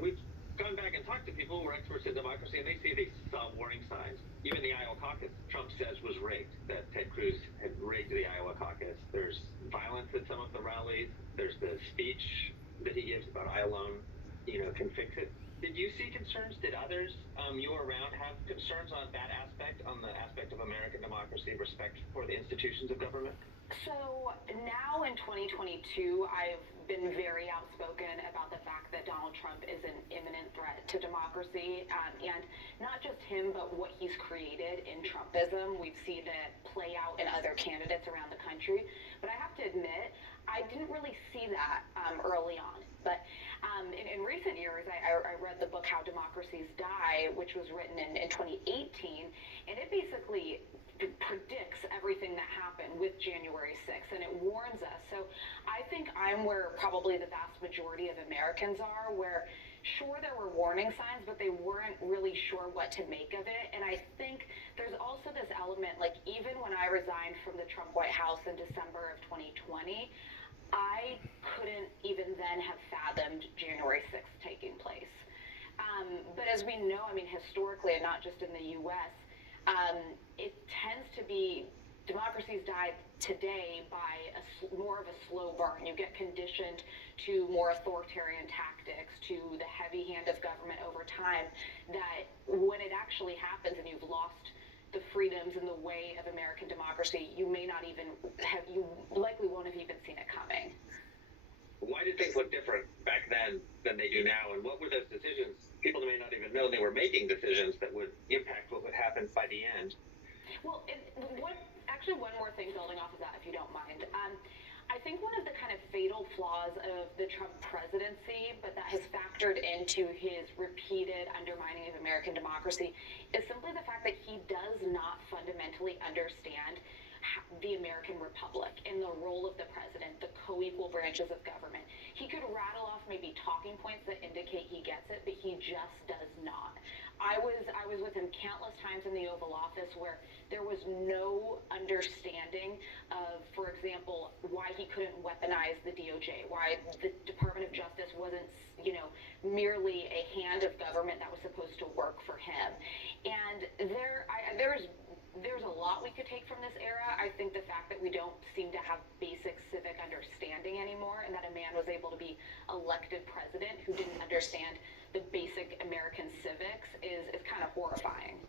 We've gone back and talked to people who are experts in democracy, and they say they saw warning signs. Even the Iowa caucus, Trump says was rigged, that Ted Cruz had rigged the Iowa caucus. There's violence at some of the rallies. There's the speech that he gives about I alone, can fix it. Did you see concerns? Did others you were around have concerns on that aspect, on the aspect of American democracy, respect for the institutions of government? So now in 2022, I've been very outspoken about the fact that Donald Trump is an imminent threat to democracy, and not just him, but what he's created in Trumpism. We've seen it play out in other candidates around the country. But I have to admit, I didn't really see that early on. But in recent years, I read the book How Democracies Die, which was written in 2018, and it basically predicts everything that happened with January 6th, and it warns us. So I think I'm where probably the vast majority of Americans are, where sure there were warning signs, but they weren't really sure what to make of it. And I think there's also this element, like even when I resigned from the Trump White House in December of 2020, I couldn't even then have fathomed January 6th taking place. But as we know, I mean, historically, and not just in the U.S., it tends to be democracies die today by more of a slow burn. You get conditioned to more authoritarian tactics, to the heavy hand of government over time, that when it actually happens and you've lost the freedoms and the way of American democracy, you likely won't have even seen it coming. Why did things look different back then than they do now? And what were those decisions? People may not even know they were making decisions that would impact what would happen by the end. Well, one more thing building off of that, if you don't mind. I think one of the kind of fatal flaws of the Trump presidency, but that has factored into his repeated undermining of American democracy, is simply the fact that he does not fundamentally understand the American Republic and the role of the president, the co-equal branches of government. He could rattle off maybe talking points that indicate he gets it, but he just does not. I was with him countless times in the Oval Office where there was no understanding of, for example, why he couldn't weaponize the DOJ, why the Department of Justice wasn't, merely a hand of government that was supposed to work for him. And there's a lot we could take from this era. I think the fact that we don't seem to have basic civic understanding anymore, and that a man was able to be elected president who didn't understand the basic American civics is kind of horrifying.